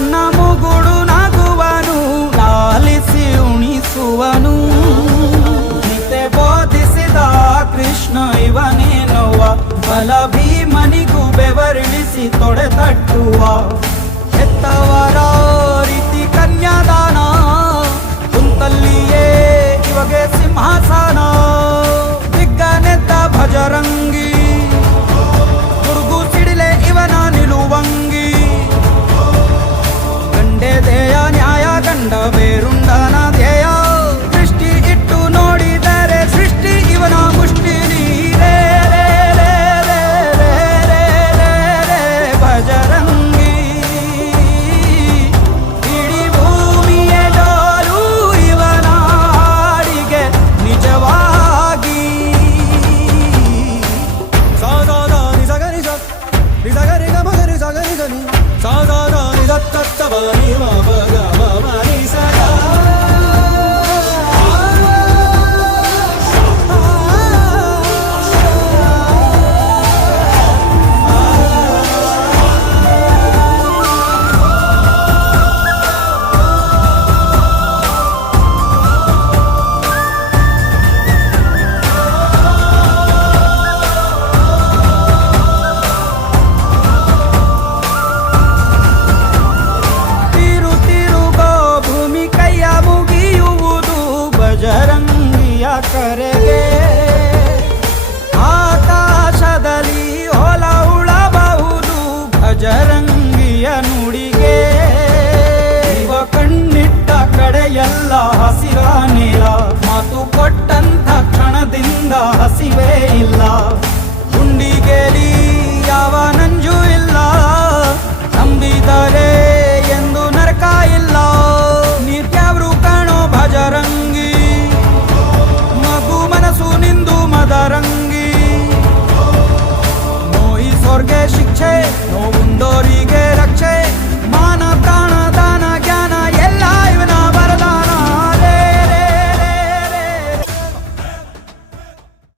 ತನ್ನ ಮುಗುಡು ನಗುವನು ಲಾಲಿಸಿ ಉಣಿಸುವನು. ಗೀತೆ ಬೋಧಿಸಿದ ಕೃಷ್ಣ ಇವನೇನೋವ, ಬಲ ಭೀಮನಿಗೂ ಬೆವರಿಳಿಸಿ ತೊಡೆ ತಟ್ಟುವ. ಹೆತ್ತವರ ರೀತಿ ಕನ್ಯಾದಾನ, ಕುಂತಲ್ಲಿಯೇ ಇವಾಗೆ ಸಿಂಹಾಸನ. ದಿಗ್ಗನೆದ್ದ ಭಜರಂಗಿ, ಗುರುಗು ಸಿಡಿಲೆ ಇವನ ನಿಲುವಂಗಿ. ಗಂಡೆ ದೇಯ ನ್ಯಾಯ ಗಂಡ ಬೇರುಂಡನ ಧ್ಯೇಯ. ದೃಷ್ಟಿ ಇಟ್ಟು ನೋಡಿದರೆ ಸೃಷ್ಟಿ ಇವನ ಮುಷ್ಟಿ ನೀರೇ. ಭಜರಂಗಿ ಇಡೀ ಭೂಮಿಯ ಡೋಲು ಇವನ ಹಾಡಿಗೆ ನಿಜವಾಗಿ. ಸಾಧಾರ ನಿಜಗರಿ ನಿಜಗರಿ ಗಮಗರಿ ಸಗರಿ ಗನಿ ಸಾಧಾರ ನಿಜತ್ತವನಿ ಮಗ ಮನಿ ಸಗಾ. करे